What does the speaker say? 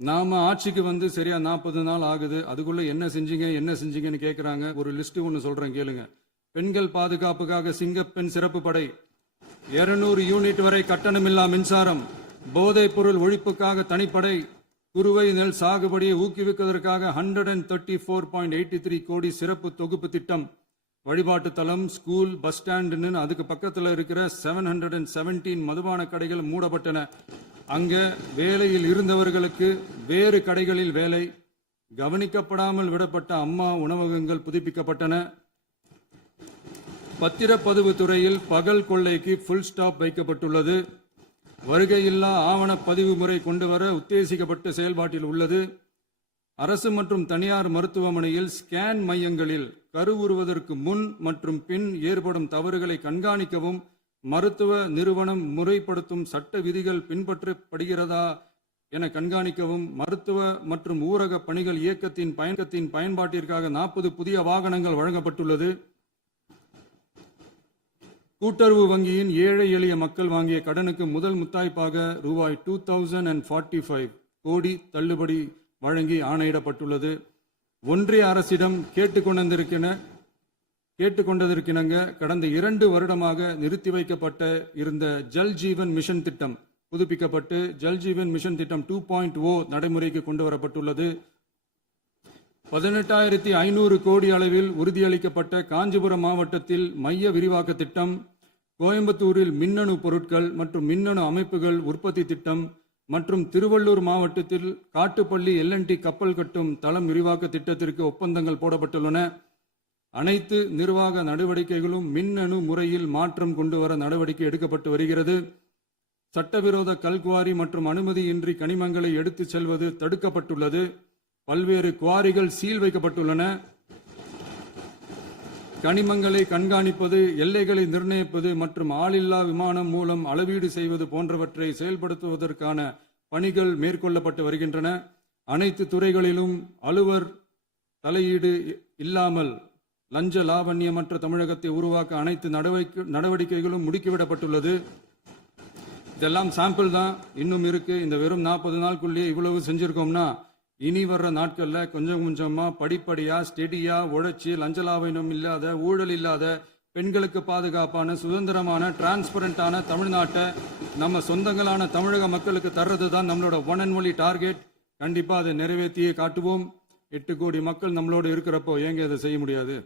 நாம ஆட்சிக்கு வந்து சரியா 40 நாள் ஆகுது. அதுக்குள்ள என்ன செஞ்சீங்கன்னு கேக்குறாங்க. ஒரு லிஸ்ட் ஒன்னு சொல்றேன் கேளுங்க. பெண்கள் பாதுகாப்புக்காக சிங்கப்பெண் சிறப்பு படை, 200 யூனிட் வரை கட்டணமில்லா மின்சாரம், போதைப் பொருள் ஒழிப்புக்காக தனிப்படை, குறுவை நெல் சாகுபடியை ஊக்குவிப்பதற்காக 134.83 கோடி சிறப்பு தொகுப்பு திட்டம், வழிபாட்டு தலம், ஸ்கூல், பஸ் ஸ்டாண்டுன்னு அதுக்கு பக்கத்தில் இருக்கிற 717 மதுபான கடைகள் மூடப்பட்டன. அங்க வேலையில் இருந்தவர்களுக்கு வேறு கடைகளில் வேலை, கவனிக்கப்படாமல் விடப்பட்ட அம்மா உணவகங்கள் புதுப்பிக்கப்பட்டன. பத்திரப்பதிவு துறையில் பகல் கொள்ளைக்கு ஃபுல் ஸ்டாப் வைக்கப்பட்டுள்ளது. வருகையில்லா ஆவணப்பதிவு முறை கொண்டு வர உத்தேசிக்கப்பட்ட செயல்பாட்டில் உள்ளது. அரசு மற்றும் தனியார் மருத்துவமனையில் ஸ்கேன் மையங்களில் கருவுறுவதற்கு முன் மற்றும் பின் ஏற்படும் தவறுகளை கண்காணிக்கவும், மருத்துவ நிறுவனம் முறைப்படுத்தும் சட்ட விதிகள் பின்பற்றப்படுகிறதா என கண்காணிக்கவும், மருத்துவ மற்றும் ஊரக பணிகள் இயக்கத்தின் பயன்பாட்டிற்காக 40 புதிய வாகனங்கள் வழங்கப்பட்டுள்ளது. கூட்டுறவு வங்கியின் ஏழை எளிய மக்கள் வாங்கிய கடனுக்கு முதல் முத்தாய்ப்பாக ரூபாய் 2045 கோடி தள்ளுபடி வழங்கி ஆணையிடப்பட்டுள்ளது. ஒன்றிய அரசிடம் கேட்டுக்கொண்டதற்கிணங்க கடந்த 2 வருடமாக நிறுத்தி வைக்கப்பட்ட இருந்த ஜல் ஜீவன் மிஷன் திட்டம் புதுப்பிக்கப்பட்டு ஜல் ஜீவன் மிஷன் திட்டம் 2.0 நடைமுறைக்கு கொண்டு வரப்பட்டுள்ளது. 18,500 கோடி அளவில் உறுதியளிக்கப்பட்ட காஞ்சிபுரம் மாவட்டத்தில் மைய விரிவாக்க திட்டம், கோயம்புத்தூரில் மின்னணு பொருட்கள் மற்றும் மின்னணு அமைப்புகள் உற்பத்தி திட்டம் மற்றும் திருவள்ளூர் மாவட்டத்தில் காட்டுப்பள்ளி LNT கப்பல் கட்டும் தளம் விரிவாக்க திட்டத்திற்கு ஒப்பந்தங்கள் போடப்பட்டுள்ளன. அனைத்து நிர்வாக நடவடிக்கைகளும் மின்னணு முறையில் மாற்றம் கொண்டு வர நடவடிக்கை எடுக்கப்பட்டு வருகிறது. சட்டவிரோத கல்குவாரி மற்றும் அனுமதியின்றி கனிமங்களை எடுத்துச் செல்வது தடுக்கப்பட்டுள்ளது. பல்வேறு குவாரிகள் சீல் வைக்கப்பட்டுள்ளன. கனிமங்களை கண்காணிப்பது, எல்லைகளை நிர்ணயிப்பது மற்றும் ஆளில்லா விமானம் மூலம் அளவீடு செய்வது போன்றவற்றை செயல்படுத்துவதற்கான பணிகள் மேற்கொள்ளப்பட்டு வருகின்றன. அனைத்து துறைகளிலும் அலுவலர் தலையீடு இல்லாமல் லஞ்ச லாவண்யமற்ற தமிழகத்தை உருவாக்க அனைத்து நடவடிக்கைகளும் முடுக்கிவிடப்பட்டுள்ளது. இதெல்லாம் சாம்பிள் தான், இன்னும் இருக்கு. இந்த வெறும் 40 நாளுக்குள்ளேயே இவ்வளவு செஞ்சிருக்கோம்னா இனி வர்ற நாட்கள்ல கொஞ்சம் கொஞ்சமா படிப்படியா ஸ்டெடியா உழைச்சி லஞ்ச லாவண்யம் இல்லாத, ஊழல் இல்லாத, பெண்களுக்கு பாதுகாப்பான, சுதந்திரமான, டிரான்ஸ்பரண்டான தமிழ்நாட்டை நம்ம சொந்தங்களான தமிழக மக்களுக்கு தர்றது தான் நம்மளோட ஒன் அண்ட் ஒன்லி டார்கெட். கண்டிப்பா அதை நிறைவேற்றியே காட்டுவோம். 8 கோடி மக்கள் நம்மளோட இருக்கிறப்போ ஏங்க இதை செய்ய முடியாது?